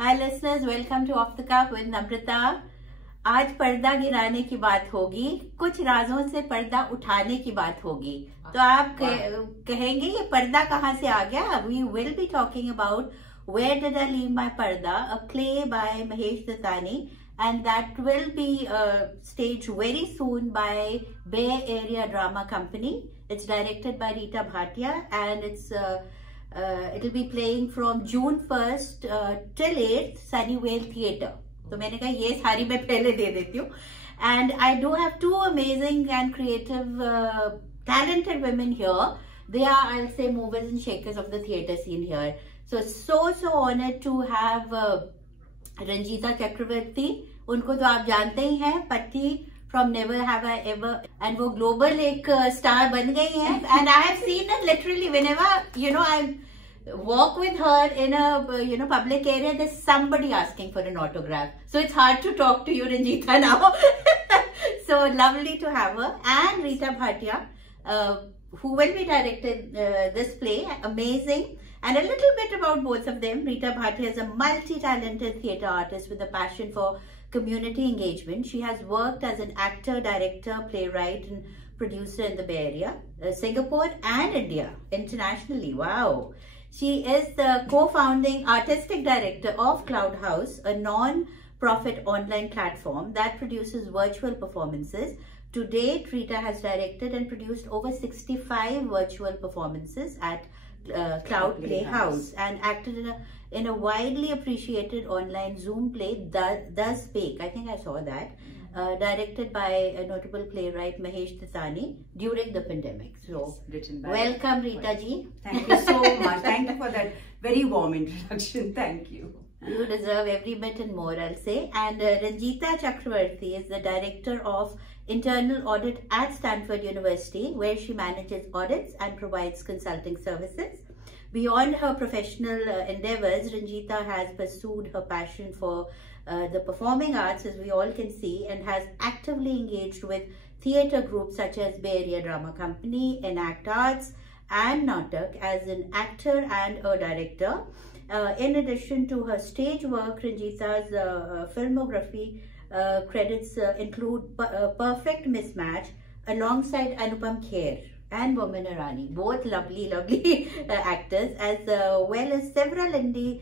Hi listeners, welcome to off the cup with Namrata. आज पर्दा गिराने की बात होगी, कुछ राजों से पर्दा उठाने की बात होगी। तो आप कहेंगे ये पर्दा कहाँ से आ गया? We will be talking about where did I leave my purdah, a play by Mahesh Dattani, and that will be staged very soon by Bay Area Drama Company. It's directed by Rita Bhatia and it'll be playing from June 1st till 8th Sunnyvale Theatre. तो मैंने कहा ये सारी मैं पहले दे देती हूँ. And I do have two amazing and creative talented women here. They are, I'll say, movers and shakers of the theatre scene here. So honored to have Ranjita चक्रवर्ती. उनको तो आप जानते ही हैं, पट्टी from never have I ever, and वो global एक star बन गई हैं. And I have seen it literally whenever you know I walk with her in a public area, there's somebody asking for an autograph, so it's hard to talk to you, Ranjita, now. So lovely to have her. And Rita Bhatia, who will be directing this play. Amazing. And a little bit about both of them. Rita Bhatia is a multi-talented theatre artist with a passion for community engagement. She has worked as an actor, director, playwright and producer in the Bay Area, Singapore and India, internationally. Wow. She is the co-founding artistic director of Cloud House, a non-profit online platform that produces virtual performances. To date, Rita has directed and produced over 65 virtual performances at Cloud Playhouse and acted in a widely appreciated online Zoom play, The Speak. I think I saw that. Directed by a notable playwright Mahesh Dhatani during the pandemic. So, welcome Rita ji. Thank you so much. Thank you for that very warm introduction. Thank you. You deserve every bit and more, I'll say. And Ranjita Chakravarti is the director of internal audit at Stanford University, where she manages audits and provides consulting services. Beyond her professional endeavors, Ranjita has pursued her passion for the performing arts, as we all can see, and has actively engaged with theatre groups such as Bay Area Drama Company, Enact Arts and Natak as an actor and a director. In addition to her stage work, Ranjita's filmography credits include Perfect Mismatch alongside Anupam Kher and Boman Irani, both lovely actors, as well as several indie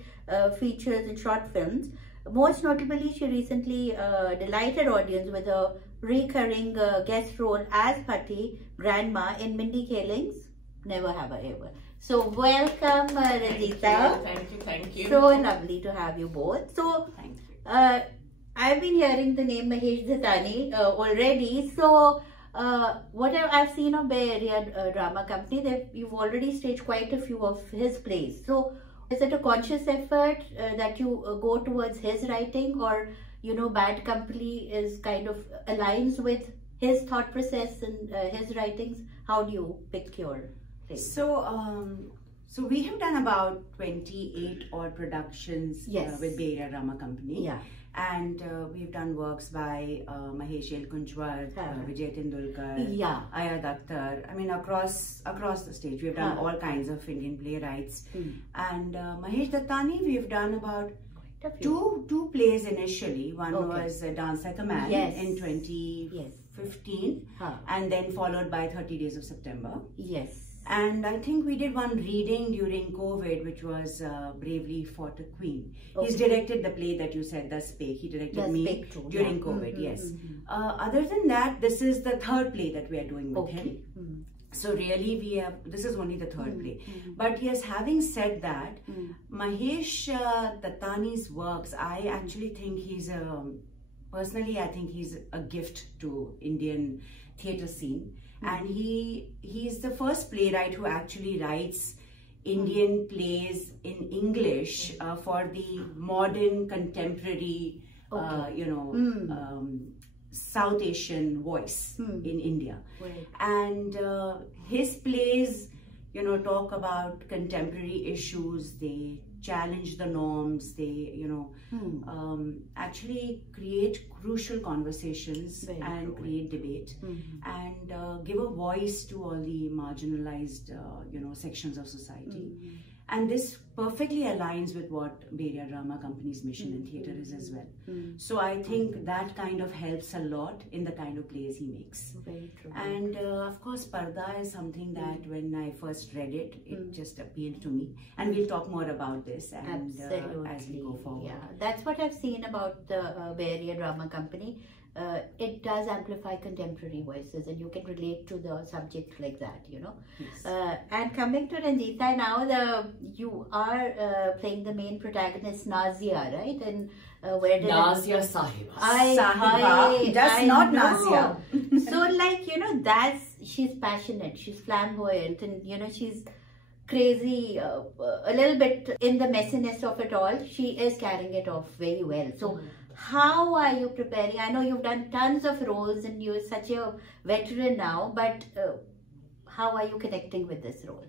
features and short films. Most notably, she recently delighted audience with a recurring guest role as Patti, grandma in Mindy Kaling's Never Have I Ever. So welcome, Ranjita. Thank you. So lovely to have you both. So I've been hearing the name Mahesh Dhatani already. So what I've seen of Bay Area Drama Company, you've already staged quite a few of his plays. So is it a conscious effort that you go towards his writing, or Bad Company is kind of aligns with his thought process and his writings? How do you pick your things? So we have done about 28 odd productions with Bay Area Drama Company. Yeah. And we've done works by Mahesh Elkunchwar, Vijay Tendulkar, Aya Dakhtar. I mean, across the stage, we've done all kinds of Indian playwrights. And Mahesh Dhatani, we've done about two plays initially. One was Dance Like a Man in 2015, and then followed by 30 Days of September. Yes. And I think we did one reading during COVID, which was Bravely Fought a Queen. He's directed the play that you said, The Speak. He directed me during COVID, yes. Other than that, this is the third play that we are doing with him. So really, this is only the third play. But yes, having said that, Mahesh Dhatani's works, I actually think personally, I think he's a gift to Indian theatre scene. And he's the first playwright who actually writes Indian plays in English for the modern, contemporary, South Asian voice in India. Right. And his plays, talk about contemporary issues. They challenge the norms. They, actually create crucial conversations and create debate and give a voice to all the marginalized, sections of society. And this perfectly aligns with what Bay Area Drama Company's mission in theatre is as well. So I think that kind of helps a lot in the kind of plays he makes. Very true. And of course, Parda is something that when I first read it, it just appealed to me. And we'll talk more about this and as we go forward. Yeah, that's what I've seen about the Bay Area Drama Company. It does amplify contemporary voices, and you can relate to the subject like that, you know. Yes. And coming to Ranjita now, you are playing the main protagonist Nazia, right? And where did Nazia Sahiba. Sahiba, just not Nazia. So, like, you know, she's passionate, she's flamboyant, and you know, she's crazy, a little bit in the messiness of it all. She is carrying it off very well. So how are you preparing? I know you've done tons of roles and you're such a veteran now, but how are you connecting with this role?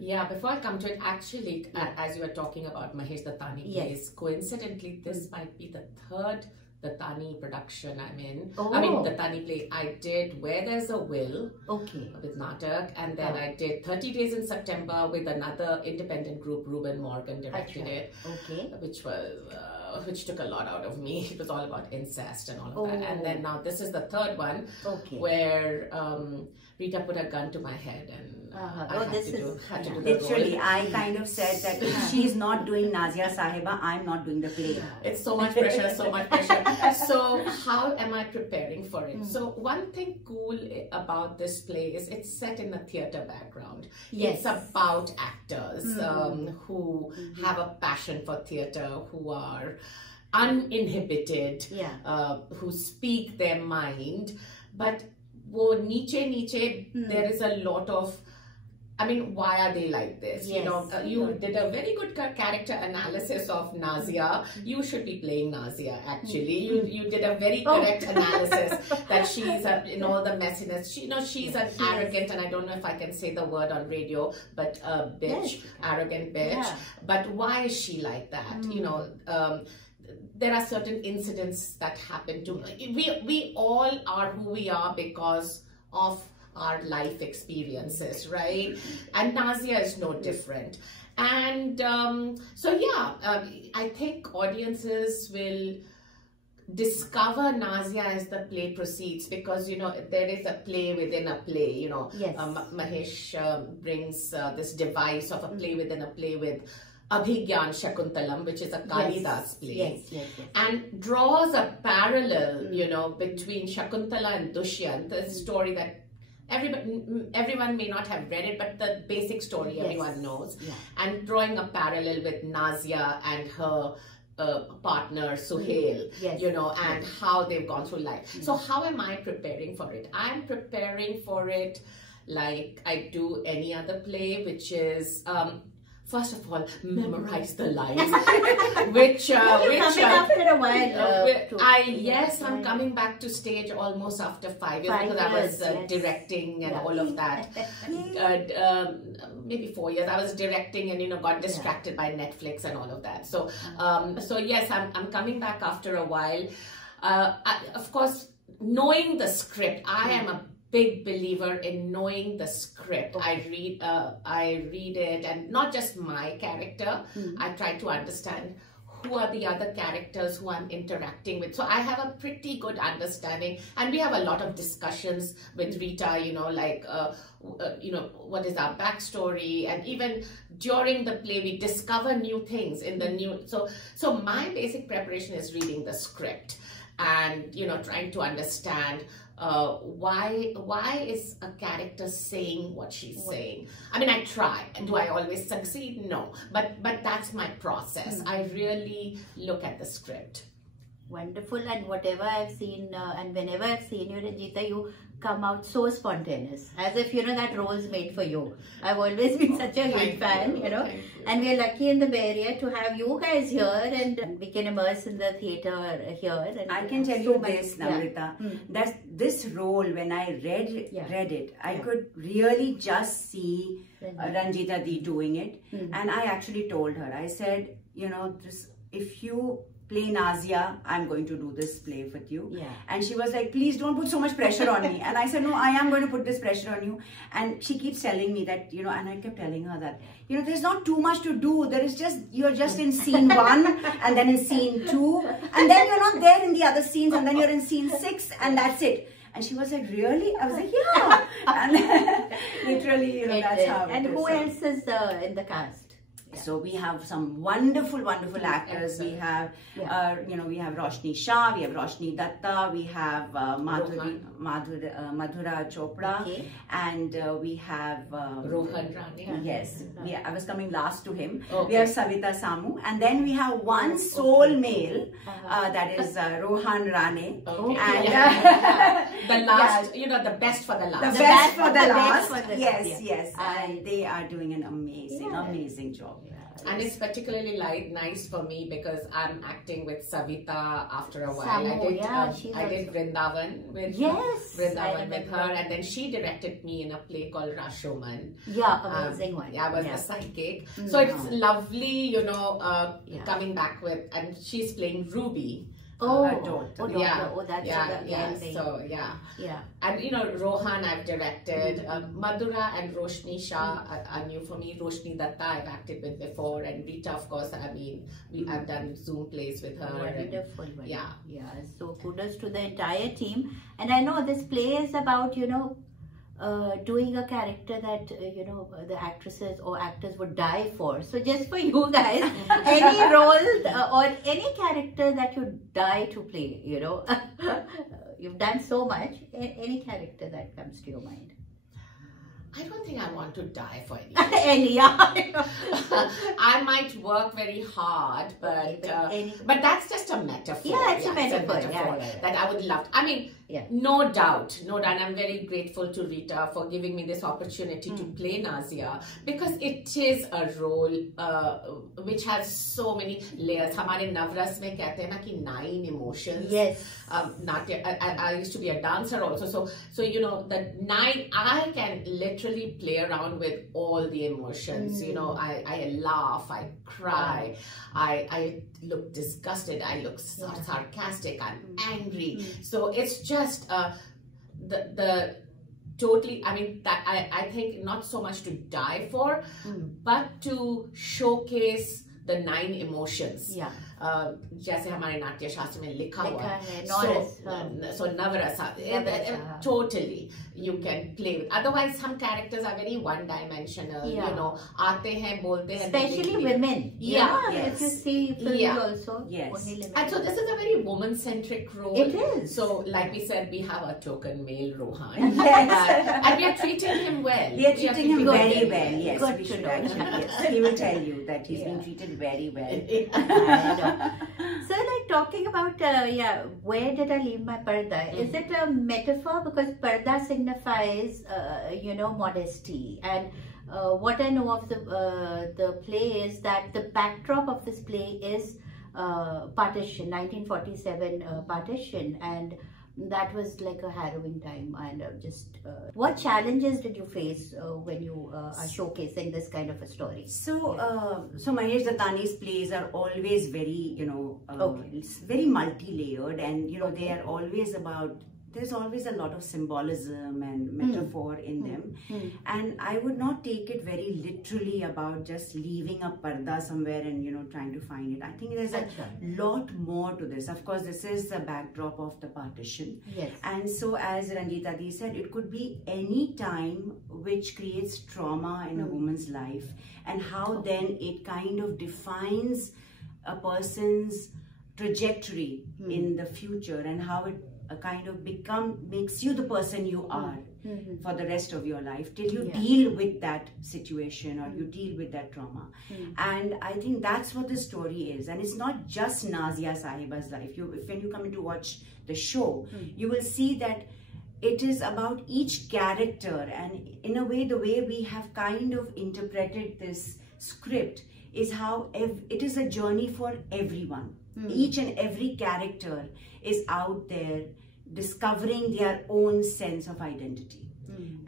Yeah, before I come to it, actually, as you were talking about Mahesh Dattani plays, coincidentally, this might be the third Dattani production I'm in. I mean, Dattani play I did Where There's a Will with Natak, and then I did 30 Days in September with another independent group. Ruben Morgan directed it, which took a lot out of me. It was all about incest and all of that. And then now this is the third one where Rita put a gun to my head and I had to do literally the role. I kind of said that if she's not doing Nazia Sahiba, I'm not doing the play. It's so much pressure, so much pressure. So how am I preparing for it? So one thing cool about this play is it's set in a theatre background. It's about actors who have a passion for theatre, who are uninhibited, who speak their mind, but there is a lot of, I mean, why are they like this? You know, you did a very good character analysis of Nazia. You should be playing Nazia, actually. You did a very correct analysis that she's in all the messiness. She's an arrogant, and I don't know if I can say the word on radio, but bitch, arrogant bitch. But why is she like that? You know, there are certain incidents that happen to we all are who we are because of our life experiences, right? And Nazia is no different. And I think audiences will discover Nazia as the play proceeds, because you know there is a play within a play. You know, Mahesh brings this device of a play within a play with Abhigyan Shakuntalam, which is a Kalidas play, and draws a parallel, you know, between Shakuntala and Dushyant. The story that everyone may not have read it, but the basic story everyone knows, and drawing a parallel with Nazia and her partner Suhail, you know, and how they've gone through life. So how am I preparing for it? I'm preparing for it like I do any other play, which is first of all, memorize the lines, which after a while. I'm coming back to stage almost after 5 years, because I was directing and all of that. Maybe 4 years. I was directing and, you know, got distracted by Netflix and all of that. So, yes, I'm coming back after a while. Of course, knowing the script, I am a big believer in knowing the script. I read it, and not just my character. I try to understand who are the other characters who I'm interacting with. So I have a pretty good understanding, and we have a lot of discussions with Rita, you know, like, you know, what is our backstory, and even during the play we discover new things in the new. So my basic preparation is reading the script and, you know, trying to understand why is a character saying what she's saying. I mean, I try. Do I always succeed? No. But that's my process. I really look at the script. Wonderful. And whatever I've seen, and whenever I've seen you, Ranjita, you come out so spontaneous, as if, you know, that role's made for you. I've always been such a huge fan, you know, and we're lucky in the Bay Area to have you guys here, and we can immerse in the theatre here. And I can tell you this, Namrita, that this role, when I read it, I could really just see Ranjita Di doing it. And I actually told her, I said, you know, if you play Nazia, I'm going to do this play with you. Yeah. And she was like, please don't put so much pressure on me. And I said, no, I am going to put this pressure on you. And she keeps telling me that, you know, and I kept telling her that, you know, there's not too much to do. There is just, you're just in scene 1 and then in scene 2. And then you're not there in the other scenes and then you're in scene 6 and that's it. And she was like, really? I was like, yeah. And literally, you know, that's how it is. And who else is in the cast? So we have some wonderful, wonderful actors. We have, you know, we have Roshni Shah, we have Roshni Datta, we have Madhura Chopra, and we have Rohan Rane. Yes, I was coming last to him. We have Savita Samu, and then we have one sole male, that is Rohan Rane. And the last, you know, the best for the last. The best for the last. Yes, yes. And they are doing an amazing, amazing job. And it's particularly nice for me because I'm acting with Savita after a while. Samu, I did Vrindavan with her, and then she directed me in a play called Rashomon. Yeah, amazing one. Yeah, I was the psychic. So it's lovely, you know, coming back with, and she's playing Ruby. Daughter. And you know, Rohan I've directed, Madhura and Roshni Shah are new for me. Roshni Datta I've acted with before, and Rita, of course, I mean, I've done Zoom plays with her. Wonderful. Yeah. So kudos to the entire team. And I know this play is about, you know, doing a character that you know, the actresses or actors would die for. So just for you guys, any role or any character that you die to play, you know, you've done so much, any character that comes to your mind. I don't think I want to die for anything. I might work very hard, but that's just a metaphor. Yeah, it's a metaphor. That I would love. I mean, no doubt. And I'm very grateful to Rita for giving me this opportunity to play Nazia, because it is a role which has so many layers. Hamare Navras mein kehte hain na ki 9 emotions. Yes. I used to be a dancer also, so you know, the 9, I can literally play around with all the emotions. You know, I laugh, I cry, I look disgusted, I look sarcastic, I'm angry. So it's just the totally, I mean, that I think not so much to die for, but to showcase the 9 emotions. जैसे हमारे नाट्य शास्त्र में लिखा हुआ है. So Navarasa, totally you can play with. Otherwise some characters are very one-dimensional. You know, आते हैं, बोलते हैं. Especially women. If you see films also. And so this is a very woman-centric role. It is. So like we said, we have a token male Rohan. And we are treating him well. We are treating him very well. Yes, we should actually. Yes. He will tell you that he's been treated very well. So like talking about where did I leave my parda? Is it a metaphor, because parda signifies you know, modesty, and what I know of the play is that the backdrop of this play is partition, 1947 partition, and that was like a harrowing time. And what challenges did you face when you are showcasing this kind of a story? So Mahesh Dattani's plays are always very, you know, it's very multi-layered, and you know, they are always about, there's always a lot of symbolism and metaphor in them. And I would not take it very literally about just leaving a parda somewhere and, you know, trying to find it. I think there's a lot more to this. Of course, this is the backdrop of the partition. And so as Ranjita Di said, it could be any time which creates trauma in a woman's life, and how then it kind of defines a person's trajectory in the future, and how it kind of makes you the person you are for the rest of your life, till you deal with that situation or you deal with that trauma. And I think that's what the story is. And it's not just Nazia Sahiba's life. When you come in to watch the show, you will see that it is about each character, and in a way, the way we have kind of interpreted this script is how it is a journey for everyone. Each and every character is out there discovering their own sense of identity.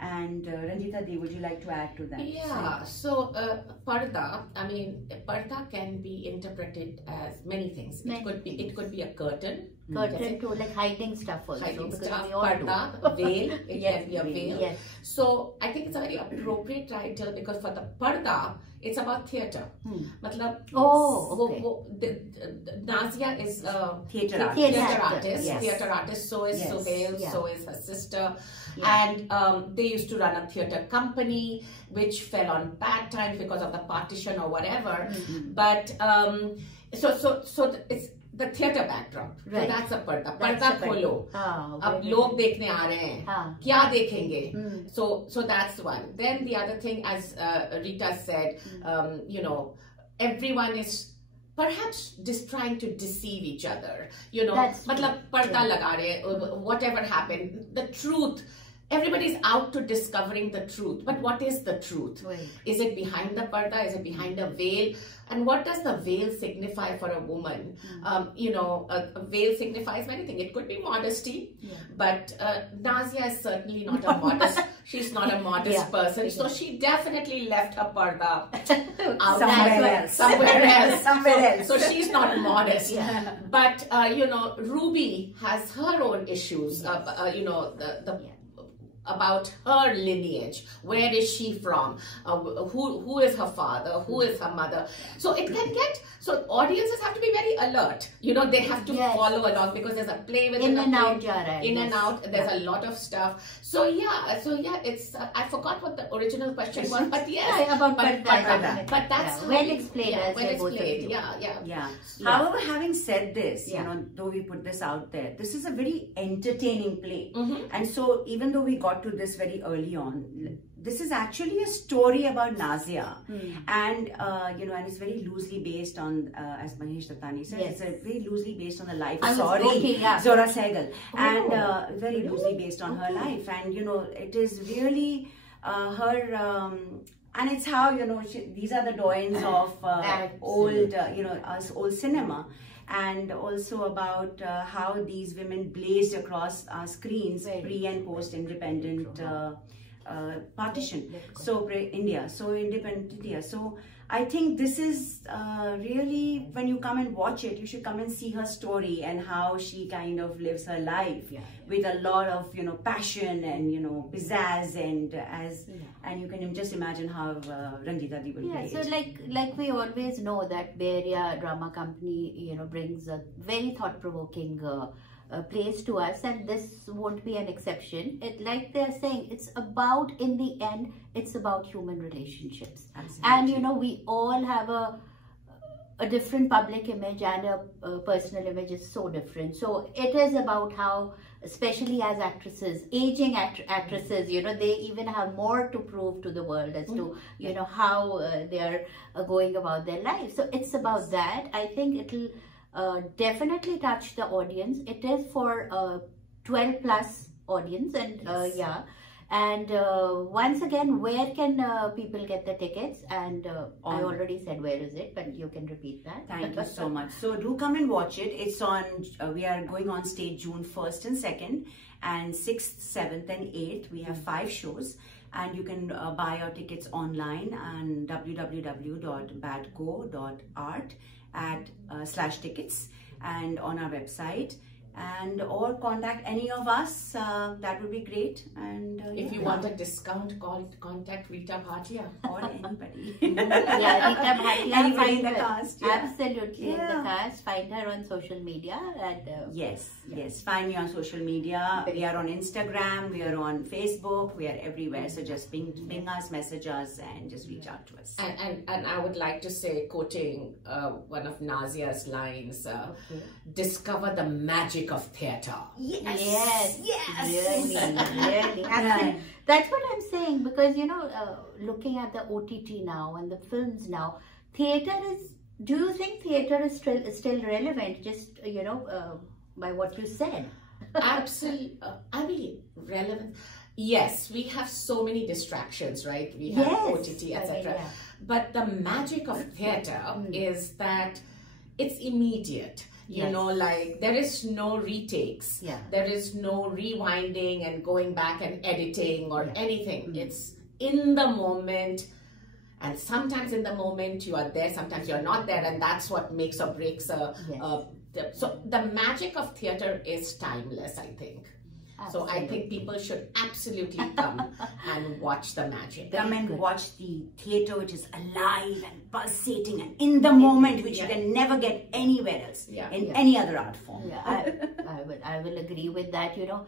And Ranjita Di, would you like to add to that? Yeah, so parda, I mean, parda can be interpreted as many things. It could be a curtain. Curtain to like hiding stuff also. Hiding stuff, we all parda, a veil, it can be a veil. Yes. So I think it's a very appropriate title because for the parda, it's about theatre. Matlab, Nazia is a theatre artist. Yes. Theatre artist. So is Suhail. Yeah. So is her sister. Yeah. And they used to run a theatre company, which fell on bad times because of the partition or whatever. But so it's the theatre backdrop. Right. So that's a parda. Parda kholo. Ab log dekhne aa rahe hain. Kya dekhenge? So that's one. Then the other thing, as Rita said, you know, everyone is perhaps just trying to deceive each other. You know, matlab parda laga rahe, whatever happened, the truth. Everybody's out to discovering the truth. But what is the truth? Right. Is it behind the parda? Is it behind a veil? And what does the veil signify for a woman? You know, a veil signifies many things. It could be modesty, but Nazia is certainly not a modest. She's not a modest person, so she definitely left her parda somewhere else. So she's not modest. But you know, Ruby has her own issues. You know, about her lineage. Where is she from? Who is her father? Who is her mother? So it can get, so audiences have to be very alert. You know, they have to follow along because there's a play within in a play. In and out. There's a lot of stuff. So yeah, it's, I forgot what the original question was, but yes. About parda. But that's well explained. Well explained. Yeah. However, having said this, you know, though we put this out there, this is a very entertaining play. And so even though we got to this very early on, this is actually a story about Nazia, and you know, and it's very loosely based on, as Mahesh Dattani said, it's very loosely based on the life of Zora Sehgal, and very loosely based on her life, and you know, it is really her. And it's how, you know, these are the doyens of old, you know, old cinema. And also about how these women blazed across screens pre and post independent partition. So India, so independent India. So I think this is really, when you come and watch it, you should come and see her story and how she kind of lives her life with a lot of, you know, passion and, you know, pizzazz, and and you can just imagine how Ranjita Di will play so it. like we always know that Bay Area Drama Company, you know, brings a very thought-provoking plays to us, and this won't be an exception. Like they're saying, it's about, in the end, it's about human relationships. Absolutely. And you know, we all have a different public image, and a personal image is so different. So it is about how, especially as actresses, aging actresses, you know, they even have more to prove to the world as to, you know, how they are going about their lives. So it's about that. I think it'll definitely touch the audience. It is for 12 plus audience, and and once again, where can people get the tickets? And I already said where is it, but you can repeat that. Thank you so much. So do come and watch it. It's on, we are going on stage June 1st and 2nd, and 6th, 7th and 8th. We have 5 shows. And you can buy our tickets online on www.badco.art /tickets, and on our website, and or contact any of us. That would be great. And if you want a discount, contact Rita Bhatia or anybody. Rita Bhatia, anybody in the cast. Absolutely, in the cast. Find her on social media. And yes, find me on social media. We are on Instagram, we are on Facebook, we are everywhere. So just ping us, message us, and just reach out to us. And I would like to say, quoting one of Nazia's lines, discover the magic of theatre. Yes. Really. Absolutely. That's what I'm saying, because, you know, looking at the OTT now and the films now, theatre is, do you think theatre is still relevant, just, you know, by what you said? Absolutely. I mean, relevant. Yes, we have so many distractions, right? We have OTT, etc. But the magic of theatre is that it's immediate. You know, like there is no retakes. There is no rewinding and going back and editing or anything. It's in the moment. And sometimes in the moment you are there, sometimes you're not there, and that's what makes or breaks so the magic of theatre is timeless, I think. Absolutely. So I think people should absolutely come and watch the magic. Come and watch the theatre, which is alive and pulsating and in the moment, which you can never get anywhere else in any other art form. I will agree with that. You know,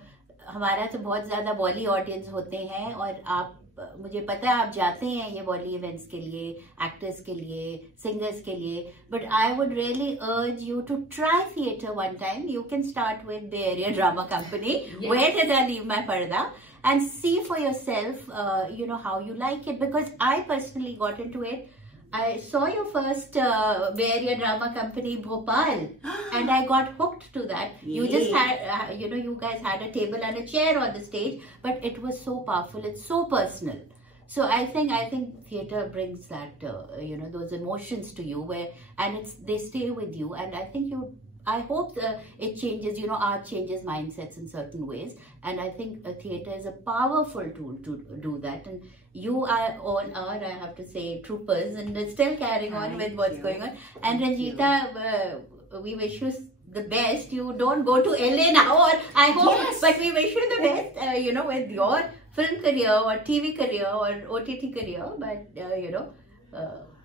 हमारा तो बहुत ज़्यादा बॉली audience होते हैं, और आप मुझे पता है आप जाते हैं ये बॉली इवेंट्स के लिए, एक्टर्स के लिए, सिंगर्स के लिए, but I would really urge you to try theatre one time. You can start with Bay Area drama company, where did I leave my पर्दा, and see for yourself you know how you like it, because I personally got into it. I saw your first Bay Area Drama Company Bhopal and I got hooked to that. You just had you know, you guys had a table and a chair on the stage, but it was so powerful, it's so personal. So I think theatre brings that you know, those emotions to you, where and they stay with you, and I hope it changes, you know, art changes mindsets in certain ways, and I think theatre is a powerful tool to do that, and you are on our, I have to say, troopers, and still carrying on with what's going on. And Ranjita, we wish you the best. You don't go to LA now, or I hope, but we wish you the best, you know, with your film career or TV career or OTT career, but you know,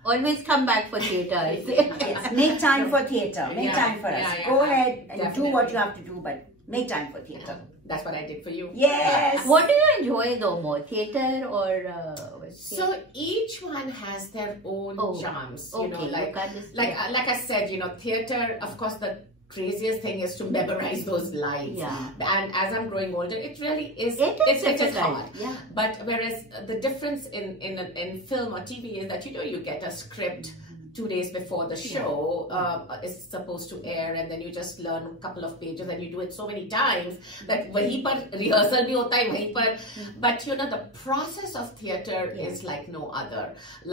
always come back for theatre. Yes, make time for theatre. Make time for us. Go ahead and do what you have to do, but make time for theatre. That's what I did for you. Yes. What do you enjoy though more, theatre or? So each one has their own charms. You know, like I said, you know, theatre. Of course, the craziest thing is to memorize those lines. And as I'm growing older, it really is. It's hard. But whereas the difference in film or TV is that, you know, you get a script 2 days before the show is supposed to air, and then you just learn a couple of pages and you do it so many times that wahi par rehearsal bhi hota hai, wahi par. But you know, the process of theatre is like no other.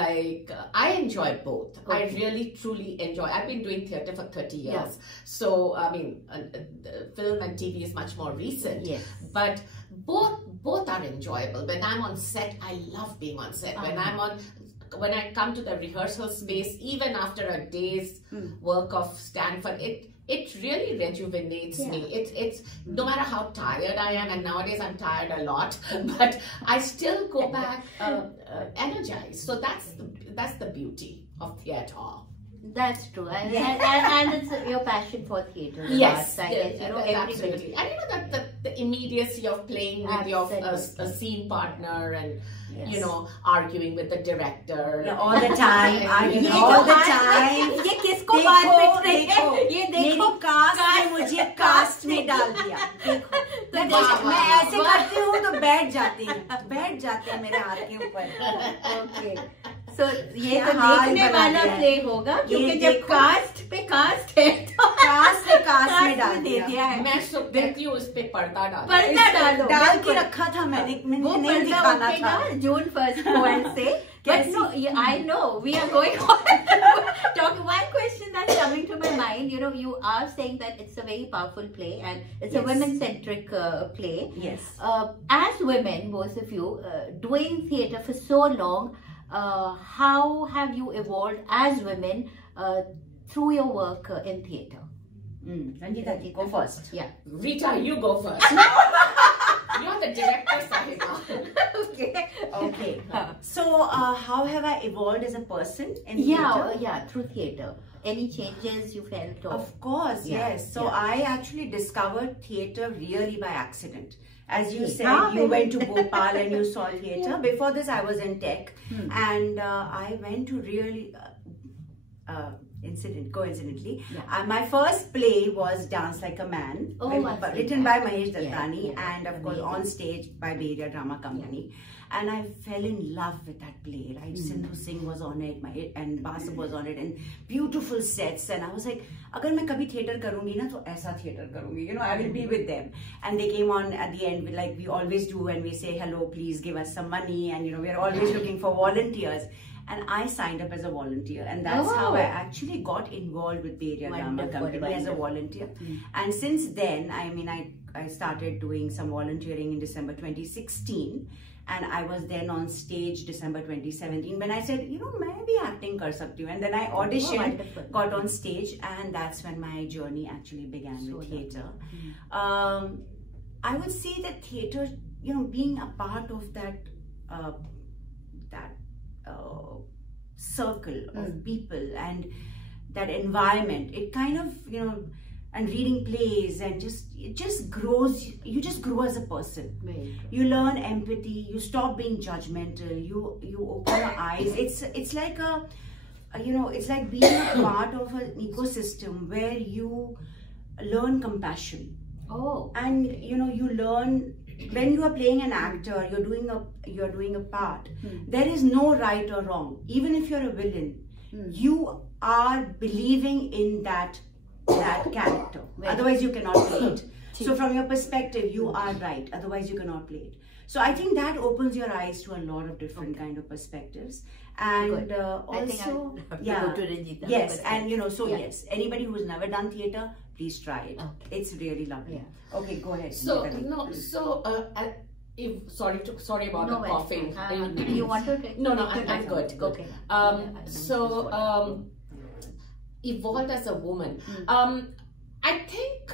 Like I enjoy both. I really truly enjoy. I've been doing theatre for 30 years. So I mean, film and TV is much more recent. But both are enjoyable. When I'm on set, I love being on set. When I come to the rehearsal space, even after a day's work of Stanford, it really rejuvenates me. It's no matter how tired I am, and nowadays I'm tired a lot, but I still go back energized. So that's the beauty of theatre. That's true, and it's your passion for theatre. Yes, I guess, you know, absolutely. And you know that the immediacy of playing with your a scene partner, and you know, arguing with the director all the time, arguing all the time. ये किसको बात पिट रही है? ये देखो cast में मुझे cast में डाल दिया. देखो मैं ऐसे करती हूँ तो बैठ जाते हैं मेरे हाथ के ऊपर. Okay. So ये तो देखने वाला प्ले होगा, क्योंकि जब कास्ट पे कास्ट है तो कास्ट में डाल दिया है. मैं सब देखती हूँ, उस पे पर्दा डालो. डाल के रखा था मैंने नहीं दिखाना था. June 1st Wednesday. But no, I know we are going on. One question that's coming to my mind, you know, you are saying that it's a very powerful play and it's a women-centric play. Yes. As women, both of you, doing theatre for so long, how have you evolved as women through your work in theatre? Ranjita, go first. Yeah. Rita, you go first. You're the director, Sahina. Okay. So, how have I evolved as a person in theatre? Yeah, through theatre. Any changes you felt? Of course, yes. So, I actually discovered theatre really by accident. As you said, you went to Bhopal and you saw theatre. Before this, I was in tech, and I went to really coincidentally. My first play was Dance Like a Man, written by Mahesh Dattani, and of course on stage by Bay Area Drama Company. And I fell in love with that play, right? Sindhu Singh was on it, and Basu was on it, and beautiful sets. And I was like, agar main kabhi theatre karungi na, to aisa theatre karungi, you know, I will be with them. And they came on at the end, like we always do, and we say, hello, please give us some money. And, you know, we're always looking for volunteers. and I signed up as a volunteer, and that's how I actually got involved with Bay Area Drama Company as a volunteer. And since then, I mean, I started doing some volunteering in December 2016, and I was then on stage December 2017 when I said, you know, maybe acting kar sakti hu. And then I auditioned, got on stage, and that's when my journey actually began with theatre. I would say that theatre, you know, being a part of that circle of people and that environment, it kind of, you know, and reading plays and it just grows. You just grow as a person. You learn empathy. You stop being judgmental. You open your eyes. It's like you know, it's like being a part of an ecosystem where you learn compassion. And you know, you learn when you are playing an actor, you're doing a part. There is no right or wrong. Even if you're a villain, you are believing in that character. Otherwise, you cannot play it. So from your perspective, you are right. Otherwise, you cannot play it. So I think that opens your eyes to a lot of different kind of perspectives. And also, yes, and you know, so yes, anybody who's never done theatre, please try it. It's really lovely. Okay, go ahead. So sorry about the coughing. You want to take? No, I'm good. Okay. Evolved as a woman. I think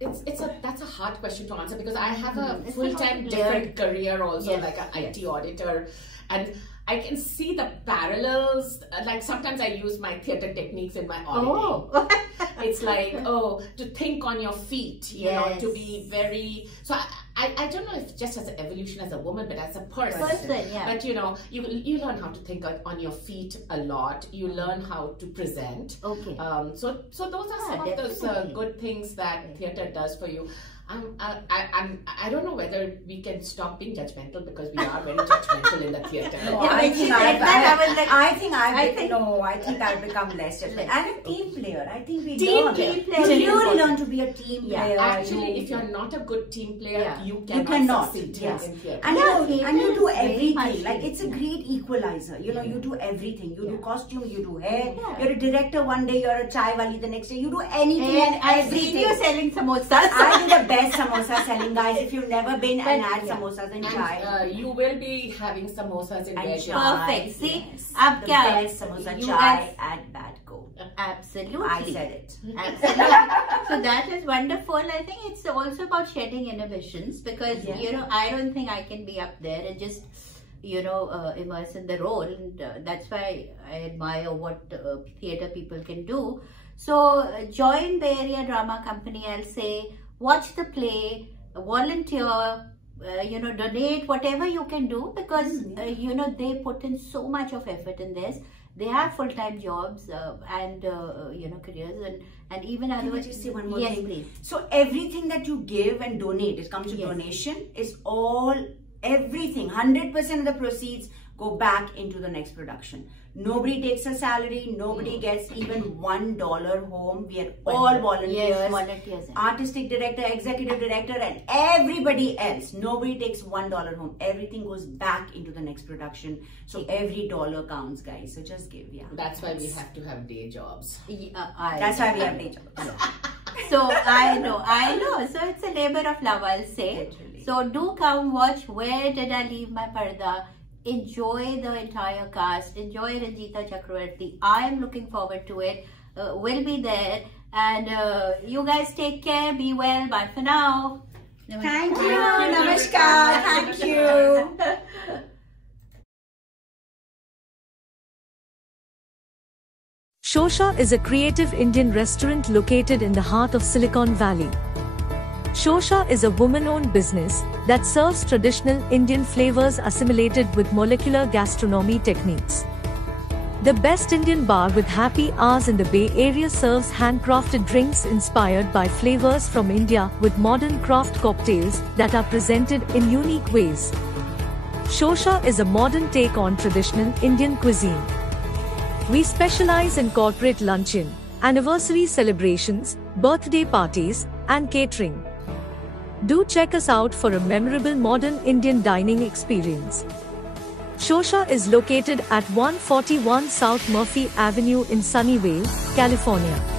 that's a hard question to answer because I have a full-time different career also, like an IT auditor, and I can see the parallels. Like sometimes I use my theatre techniques in my auditing. It's like, to think on your feet, you know, to be very. So I don't know if just as an evolution as a woman, but as a person. But you know, you learn how to think on your feet a lot. You learn how to present. So those are some of those good things that theatre does for you. I don't know whether we can stop being judgmental because we are very judgmental in the theatre. I think I've become less judgmental. I'm a team player. I think we really learn to be a team player. Actually, if you're not a good team player, you cannot succeed in theatre. And you do everything. Like it's a great equalizer. You know, you do everything. You do costume, you do hair. You're a director one day, you're a chai wali the next day. You do anything and everything. You're selling samosas. I do the best samosa selling, guys. If you've never been and had samosas and chai, you will be having samosas in veg. Perfect. See, the best samosa chai at Badco. Absolutely, I said it. Absolutely. So that is wonderful. I think it's also about shedding inhibitions because you know, I don't think I can be up there and just, you know, immerse in the role, and that's why I admire what theatre people can do. So join Bay Area Drama Company. I'll say, watch the play, volunteer, you know, donate, whatever you can do, because you know, they put in so much of effort in this. They have full-time jobs and you know, careers, and even otherwise. Can I just say one more thing? Please. So everything that you give and donate, it comes to donation, is everything, 100% of the proceeds go back into the next production. Nobody takes a salary. Nobody gets even $1 home. We are all volunteers. Artistic director, executive director, and everybody else. Nobody takes $1 home. Everything goes back into the next production. So every dollar counts, guys. So just give. That's why we have to have day jobs. That's why we have day jobs. So I know. So it's a labor of love, I'll say. Literally. So do come watch Where Did I Leave My Parda? Enjoy the entire cast. Enjoy Ranjita Chakravarti. I am looking forward to it. We'll be there. And you guys take care. Be well. Bye for now. Thank you. Namaskar. Thank you. Shosha is a creative Indian restaurant located in the heart of Silicon Valley. Shosha is a woman-owned business that serves traditional Indian flavors assimilated with molecular gastronomy techniques. The best Indian bar with happy hours in the Bay Area serves handcrafted drinks inspired by flavors from India with modern craft cocktails that are presented in unique ways. Shosha is a modern take on traditional Indian cuisine. We specialize in corporate luncheon, anniversary celebrations, birthday parties, and catering. Do check us out for a memorable modern Indian dining experience. Shosha is located at 141 South Murphy Avenue in Sunnyvale, California.